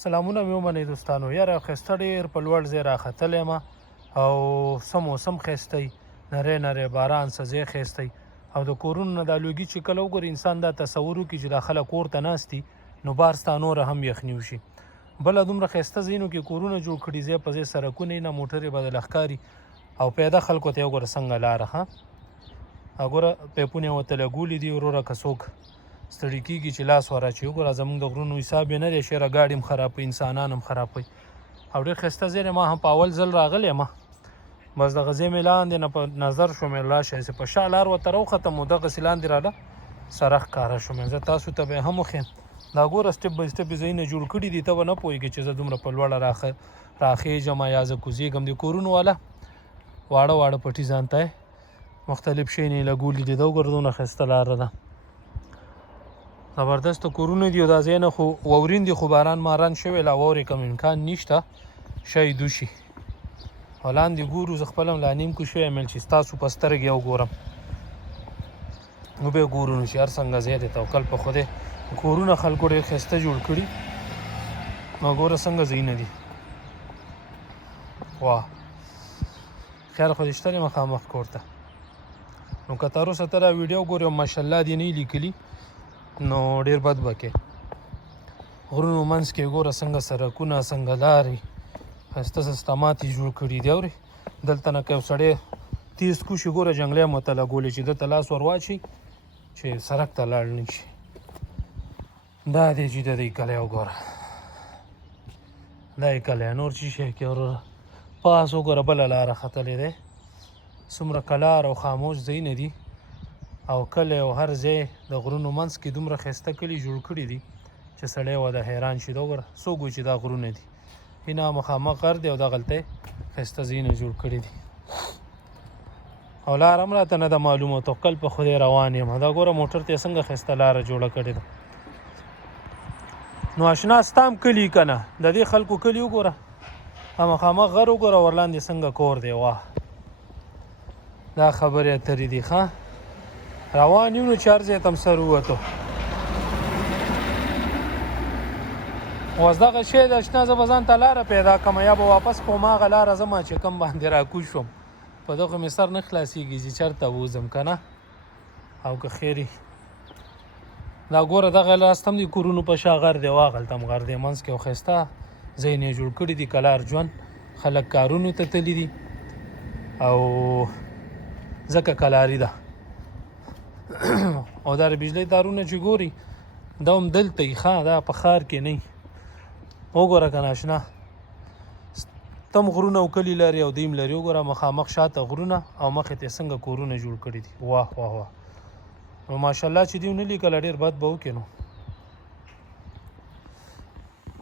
سلامونه مې ومنئ دوستانو. یاره ښایسته ډېر په لوړ ځای راختلی یم او څه موسم ښایسته وي، نری نری باران څه ځای ښایسته وي او د کورونو نه دا لوګي چې کله وګوري انسان دا تصور وکړي چې دا خلک کور ته ناست دي نو بار ستا نوره هم یخني وشي. بله دومره ښایسته ځایونو کې کورونه جوړ کړي، ځای په ځای سړکونه یې نه، موټرې بدل ښکاري او پیاده خلکو ته یې وګوره څنګه لاره ښه وګوره پیپونه یې ورته لګولي دي. وروره که څوک ستړي کېږي چې لاس ور اچوي، وګوره زموږ د غرونو حساب یې نه دی، شیره ګاډي هم خرابوي، انسانان هم خرابوي او ډېر ښایسته ځای دی. ما هم په اول ځل راغلی یم، بس دغه ځای مې لاندې نه په نظر شو مې لاړ شئ په شا لار ورته راوختم او دغسې لاندې راله سره ښکاره شوم. زه تاسو ته به یې هم وښیم. دا ګوره سټپ بای سټپ یې ځایونه جوړ کړي دي، ته به نه پوهېږې چې زه دومره په لوړه راخېږم یا زه کوزېږم. د کورونو والا واړه واړه پټي ځان ته مختلف شیان یې لګولي دي. دا وګوره دونه ښایسته لاره ده، زبردست کورونه دي. دا ځای نه خو واورین دي، خو باران ماران شوی لا واورې کم امکان نشته، شاید وشي. او لاندې ګورو، زه خپل هم لا نیم کوشی یم چې ستاسو په سترګې وګورم، نو بیا ګورو نو چې هر څنګه ځای دی. توکل په خدای. کورونه خلکو ډېر ښایسته جوړ کړي او ګوره څنګه ځایونه دي. واه خیر خو دې شته دی مخامخ کور ته. نو که تر اوسه ته دا ویډیو ګورې او ماشاءالله دې نه یې لیکلي نو ډېر بد به کې. غرونو منځ کې ګوره څنګه سړکونه، څنګه لارې ښایسته سیستمات یې جوړ کړي دي. اورې دلته نه که یو سړی تیز کوشي، ګوره جنګلی هم ورته لګولی چې دلته لاس ور واچي چې سړک ته لاړ نه شي. دا دی چې د دې کلی وګوره، دا یې کلی. نور چې شی کې وروره پاس وګوره بله لاره ختلی دی. څومره کلار او خاموش ځایونه دي او کلی او هر ځای د غرونو منځ کې دومره ښایسته کلي جوړ کړي دي چې سړی وده حیران شي. دا وګوره څوک وایي چې دا غرونه دي، هنا مخامخ غر دی او دغلته یې ښایسته ځایونه جوړ کړي دي. او لار هم راته نه ده معلومه، توکل په خدای روان یم. دا ګوره موټر ته یې څنګه ښایسته لاره جوړه کړې ده. نو اشنا ستا هم کلي که نه، د دې خلکو کلي وګوره، مخامخ غر وګوره، ورلاندې څنګه کور دی. واه دا خبرې اترې دي. ښه روان یو نو چې هر ځای ته هم سر ووتو. اوس دغه شی د اشنا زه به ځان ته لاره پیدا کړم یا به واپس په هماغه لاره ځم چې کوم باندې راکوز شوم. په دغه مې سر نه خلاصېږي چې چېرته ووځم که نه او که خیري. دا ګوره دغه لاست هم د کورونو په شا غر دی، واغلته هم غر دی منځ کې، او ښایسته ځایونه یې جوړ کړي دي. کلار ژوند، خلک کارونو ته تللي دي او ځکه کلاري ده. او دا د بجلۍ تارونه چې ګوري دا هم دلته وي، ښه دا په ښار کې نه وي. وګوره که نه اشنا تم غرونه او کلي لري او دیم لري. وګوره مخامخ شاته غرونه او مخې ته څنګه کورونه جوړ کړي دي. واه واه واه. نو ماشاءالله چې دې ونه لیکله ډېر بد به وکړي نو